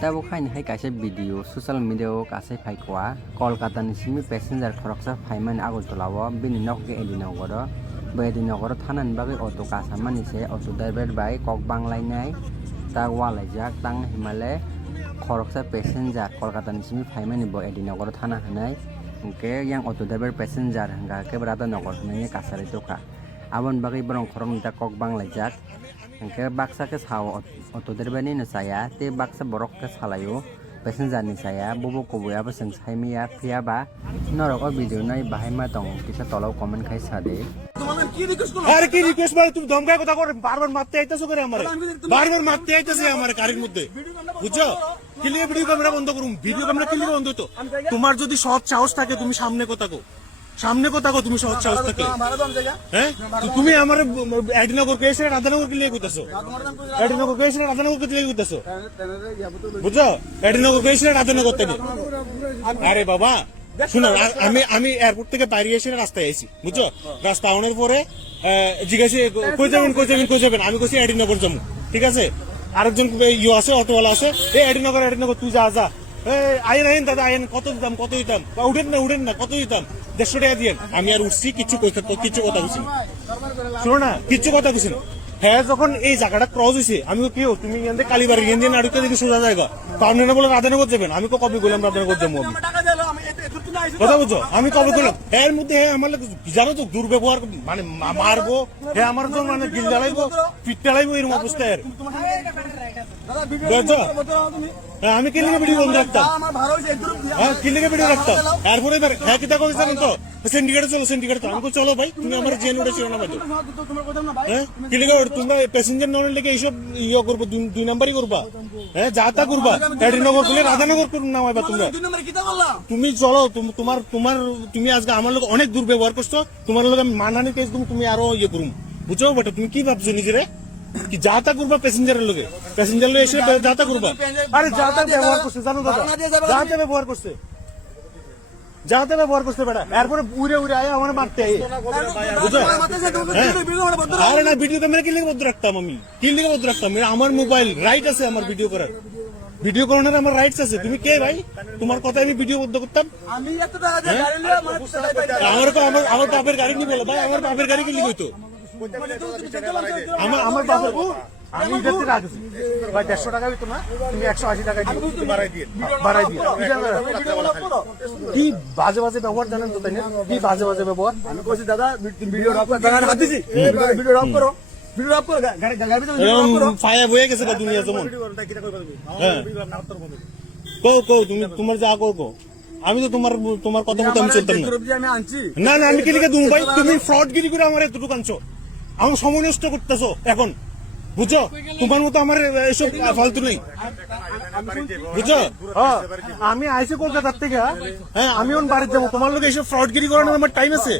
Tabo kain hai kaisa video social media o kasai phaikwa Kolkata ni simi passenger khoroksa phaiman Agoltolawo bini nokke edinogoro bedinogoro thanan bagi auto kasamani se auto driver bai kok banglainai ta walaijak tang himale khoroksa passenger Kolkata ni simi phaimani bo edinogoro thana hanai ke yang auto driver passenger hangga ke berada nogor hanai kasari toka abon bagi borong khorong ta kok banglaijak angke baksa ke sawo auto driver ni saya te baksa borok ke salayo passenger ni saya bobo koboya ba seng saimiya phiaba norok o video nai bahai ma tong kisa tolaw comment khai sade আরে কি request মানে তুমি ধমকায় কথা করে বারবার মারতে আইতাছো করে আমারে বারবার মারতে আইতাছে আমার গাড়ির মধ্যে বুঝছো কিলিয়ে ভিডিও ক্যামেরা বন্ধ করুম ভিডিও ক্যামেরা কিলিয়ে বন্ধ তো তোমার যদি সৎ সাহস থাকে তুমি সামনে কথা কও তুমি সৎ সাহস থাকে হ্যাঁ তুমি আমার এডিনগর কেসে রাধানগর কিলিয়ে কইতাছো এডিনগর কেসে রাধানগর কিলিয়ে কইতাছো বুঝছো এডিনগর কেসে রাধানগর থেকে আরে বাবা শুনো আমি এয়ারপোর্ট থেকে বাইরে এসে রাস্তায় আইছি বুঝছো রাস্তা আনার পরে জিজ্ঞাসা কই যাবেন আমি কইছি এডিনগর যাবো ঠিক আছে আরেকজন ইউ আছে অটোওয়ালা আছে এই এডিনগর তুই যা আইন দাদা আইন কত দিতাম উঠেন না কত দিতাম 150 টাকা দিয়ে আমি আর উঠছি কিছু কথা বলছি শুনো না কিছু কথা বলছি না হ্যাঁ যখন এই জায়গাটা ক্রস হয়েছে আমি কি তুমি কালীবাড়ি ইন্ডিয়ান আড়ুতে দেখি সোজা জায়গা তাহলে না বলে রাধানগর যাবেন আমি কবে বললাম রাধানগর যাবো কথা বুঝছো আমি কবে করলাম এর মধ্যে আমার জানো তো দুর্ব্যবহার মানে মারবো হ্যাঁ আমার জন্য মানে গিল জ্বালাইবো পিঠ জ্বালাইবো এরকম অবস্থায় আমি কিলিকে ভিডিও বন্ধ রাখতাম কিলিকে ভিডিও রাখতাম এরপরে হ্যাঁ কিতা করেছেন তো সিন্ডিকেট আমি চলো ভাই তুমি আমার জেন উঠেছিল না ভাই হ্যাঁ কিলিকে তোমরা প্যাসেঞ্জার ননের লেগে এইসব ইয়ে করবো 2 নাম্বারই করবা হ্যাঁ যা তা করবা এডিনগর করলে রাধানগর নামাইবা তোমরা তুমি চলো তুমি আজকে আমার লোক অনেক দুর্ব্যবহার করছো তোমার লোক আমি মানহানি কেস তুমি আরো ইয়ে করুম বুঝছো বেটা তুমি কি ভাবছো নিজেরে কি যাতা করবা প্যাসেঞ্জারের লোকে প্যাসেঞ্জার লোক এসে যাতা করবা আরে যাতা ব্যবহার করছে জানো দাদা যাতা ব্যবহার করছে বেটা এরপরে উড়ে আয় আমার মারতে আয় বুঝছো আরে না ভিডিও ক্যামেরা কি লিখে বন্ধ রাখতাম আমি আমার মোবাইল রাইট আছে আমার ভিডিও করার ভিডিও করানোর আমার রাইটস আছে তুমি কে ভাই তোমার কথা আমি ভিডিও বন্ধ করতাম আমার বাপের গাড়ি নিয়ে বলো ভাই আমার বাপের গাড়ি কি লিখতো আমার বাপের আমি এটাতে রাখছি ভাই 150 টাকা দিতো না তুমি 180 টাকা বাড়াই দিয়ে কি বাজে ব্যবহার জানেন তো তাই না কি বাজে ব্যবহার আমি কইছি দাদা ভিডিও রক করে হাত দিছি ভিডিও রক করো গাড়ি ফায়া বয়ে গেছে দুনিয়া যেমন কো তুমি তোমার যা কো আমি তো তোমার কথা মতো আমি চলতাম না আমি কি লিখে তুমি ভাই তুমি ফ্রডগিরি করে আমার এতটুকু আনছো আমার সময় নষ্ট করতেছো এখন বুঝছো তোমার মতো আমার এসব ফালতু নেই বুঝছো আমি আইসি কলকাতার থেকে হ্যাঁ আমি ওন বাড়িতে যাবো তোমার লোক এইসব ফ্রডগিরি করানোর আমার টাইম আছে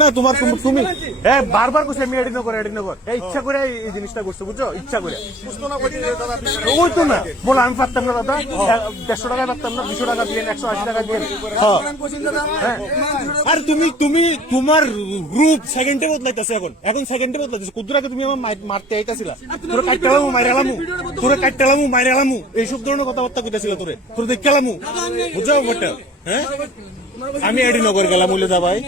না তোমার তুমি বারবার করছি আমি এডিনগর ইচ্ছা করে এই জিনিসটা করছো বুঝছো ইচ্ছা করে ওই তো না বলো আমি পারতাম না দাদা 150 টাকা পারতাম না 200 টাকা দিয়ে 180 টাকা দিয়ে আর তুমি তোমার রূপ সেকেন্ডে বদলাইতেছে এখন সেকেন্ডে বদলাইতেছে কুদ্দুর আগে তুমি আমার মারতে আইতাছিলা তোরা কাটতালামু মাইরালামু এইসব ধরনের কথাবার্তা কইতাছিলা তোরা দেখলামু বুঝছো ব্যাপারটা হ্যাঁ আমি এডিনগর গেলাম বলে যা ভাই